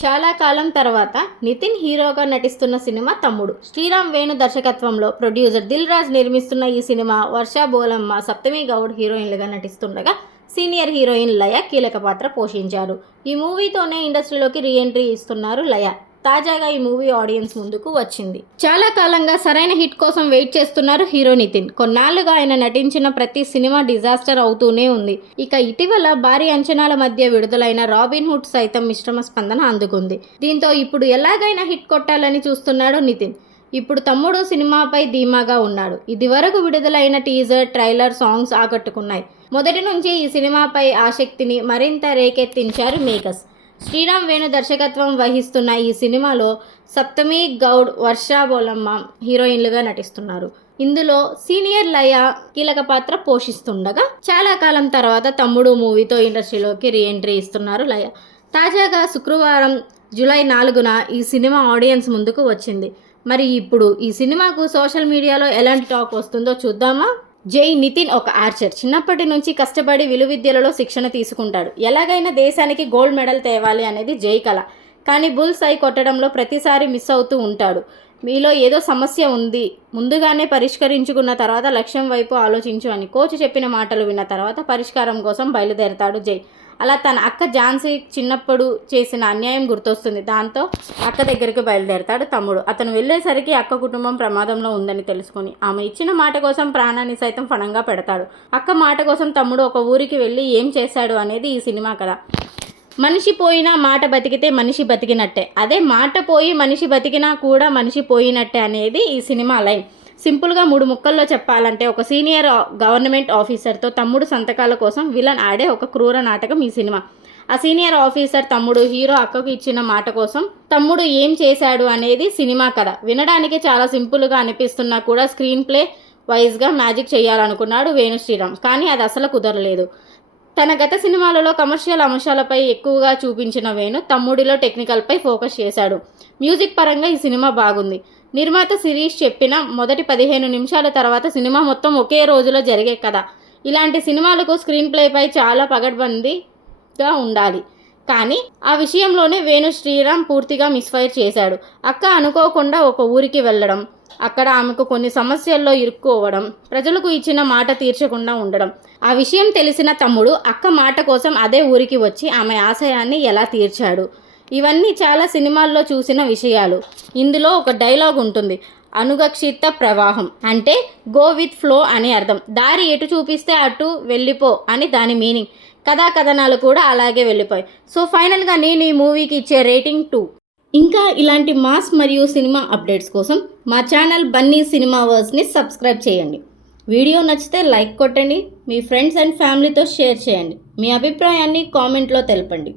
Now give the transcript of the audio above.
చాలా కాలం తర్వాత నితిన్ హీరోగా నటిస్తున్న సినిమా తమ్ముడు. శ్రీరామ్ వేణు దర్శకత్వంలో ప్రొడ్యూసర్ దిల్ రాజు నిర్మిస్తున్న ఈ సినిమా వర్ష బోలమ్మ, సప్తమి గౌడ్ హీరోయిన్లుగా నటిస్తుండగా సీనియర్ హీరోయిన్ లయ కీలక పాత్ర పోషించారు. ఈ మూవీతోనే ఇండస్ట్రీలోకి రీ ఎంట్రీ ఇస్తున్నారు లయ. తాజాగా ఈ మూవీ ఆడియన్స్ ముందుకు వచ్చింది. చాలా కాలంగా సరైన హిట్ కోసం వెయిట్ చేస్తున్నారు హీరో నితిన్. కొన్నాళ్లుగా ఆయన నటించిన ప్రతి సినిమా డిజాస్టర్ అవుతూనే ఉంది. ఇక ఇటీవల భారీ అంచనాల మధ్య విడుదలైన రాబిన్ హుడ్ సైతం మిశ్రమ స్పందన అందుకుంది. దీంతో ఇప్పుడు ఎలాగైనా హిట్ కొట్టాలని చూస్తున్నాడు నితిన్. ఇప్పుడు తమ్ముడు సినిమాపై ధీమాగా ఉన్నాడు. ఇదివరకు విడుదలైన టీజర్, ట్రైలర్, సాంగ్స్ ఆకట్టుకున్నాయి. మొదటి నుంచి ఈ సినిమాపై ఆసక్తిని మరింత రేకెత్తించారు మేకర్స్. శ్రీరామ్ వేణు దర్శకత్వం వహిస్తున్న ఈ సినిమాలో సప్తమి గౌడ్, వర్ష బోలమ్మ హీరోయిన్లుగా నటిస్తున్నారు. ఇందులో సీనియర్ లయ కీలక పాత్ర పోషిస్తుండగా చాలా కాలం తర్వాత తమ్ముడు మూవీతో ఇండస్ట్రీలోకి రీ ఎంట్రీ ఇస్తున్నారు లయ. తాజాగా శుక్రవారం జూలై 4న ఈ సినిమా ఆడియన్స్ ముందుకు వచ్చింది. మరి ఇప్పుడు ఈ సినిమాకు సోషల్ మీడియాలో ఎలాంటి టాక్ వస్తుందో చూద్దామా? జై నితిన్ ఒక ఆర్చర్. చిన్నప్పటి నుంచి కష్టపడి విలువిద్యలలో శిక్షణ తీసుకుంటాడు. ఎలాగైనా దేశానికి గోల్డ్ మెడల్ తేవాలి అనేది జై కల. కానీ బుల్స్ ఐ కొట్టడంలో ప్రతిసారి మిస్ అవుతూ ఉంటాడు. మీలో ఏదో సమస్య ఉంది, ముందుగానే పరిష్కరించుకున్న తర్వాత లక్ష్యం వైపు ఆలోచించు అని కోచ్ చెప్పిన మాటలు విన్న తర్వాత పరిష్కారం కోసం బయలుదేరతాడు జై. అలా తన అక్క ఝాన్సీ చిన్నప్పుడు చేసిన అన్యాయం గుర్తొస్తుంది. దాంతో అక్క దగ్గరికి బయలుదేరతాడు తమ్ముడు. అతను వెళ్ళేసరికి అక్క కుటుంబం ప్రమాదంలో ఉందని తెలుసుకొని ఆమె ఇచ్చిన మాట కోసం ప్రాణాన్ని సైతం ఫణంగా పెడతాడు. అక్క మాట కోసం తమ్ముడు ఒక ఊరికి వెళ్ళి ఏం చేశాడు అనేది ఈ సినిమా కథ. మనిషి పోయినా మాట బతికితే మనిషి బతికినట్టే, అదే మాట పోయి మనిషి బతికినా కూడా మనిషి పోయినట్టే అనేది ఈ సినిమా లైన్. సింపుల్గా 3 ముక్కల్లో చెప్పాలంటే ఒక సీనియర్ గవర్నమెంట్ ఆఫీసర్తో తమ్ముడు సంతకాల కోసం విలన్ ఆడే ఒక క్రూర నాటకం ఈ సినిమా. ఆ సీనియర్ ఆఫీసర్ తమ్ముడు హీరో అక్కకు ఇచ్చిన మాట కోసం తమ్ముడు ఏం చేశాడు అనేది సినిమా కథ. వినడానికి చాలా సింపుల్గా అనిపిస్తున్నా కూడా స్క్రీన్ ప్లే వైజ్గా మ్యాజిక్ చేయాలనుకున్నాడు వేణు శ్రీరామ్. కానీ అది అసలు కుదరలేదు. తన గత సినిమాలలో కమర్షియల్ అంశాలపై ఎక్కువగా చూపించిన వేణు తమ్ముడిలో టెక్నికల్పై ఫోకస్ చేశాడు. మ్యూజిక్ పరంగా ఈ సినిమా బాగుంది. నిర్మాత శిరీష్ చెప్పిన మొదటి 15 నిమిషాల తర్వాత సినిమా మొత్తం ఒకే రోజులో జరిగే కథ. ఇలాంటి సినిమాలకు స్క్రీన్ ప్లేపై చాలా పగడ్బందీగా ఉండాలి. కానీ ఆ విషయంలోనే వేణు శ్రీరామ్ పూర్తిగా మిస్ఫైర్ చేశాడు. అక్క అనుకోకుండా ఒక ఊరికి వెళ్ళడం, అక్కడ ఆమెకు కొన్ని సమస్యల్లో ఇరుక్కోవడం, ప్రజలకు ఇచ్చిన మాట తీర్చకుండా ఉండడం. ఆ విషయం తెలిసిన తమ్ముడు అక్క మాట కోసం అదే ఊరికి వచ్చి ఆమె ఆశయాన్ని ఎలా తీర్చాడు. ఇవన్నీ చాలా సినిమాల్లో చూసిన విషయాలు. ఇందులో ఒక డైలాగ్ ఉంటుంది, అనుగక్షిత ప్రవాహం అంటే గో విత్ ఫ్లో అని అర్థం. దారి ఎటు చూపిస్తే అటు వెళ్ళిపో అని దాని మీనింగ్. కథనాలు కూడా అలాగే వెళ్ళిపోయాయి. సో ఫైనల్గా నేను ఈ మూవీకి ఇచ్చే రేటింగ్ 2. ఇంకా ఇలాంటి మాస్ మరియు సినిమా అప్డేట్స్ కోసం మా ఛానల్ బన్నీ సినిమావర్స్ని సబ్స్క్రైబ్ చేయండి. వీడియో నచ్చితే లైక్ కొట్టండి, మీ ఫ్రెండ్స్ అండ్ ఫ్యామిలీతో షేర్ చేయండి. మీ అభిప్రాయాన్ని కామెంట్లో తెలపండి.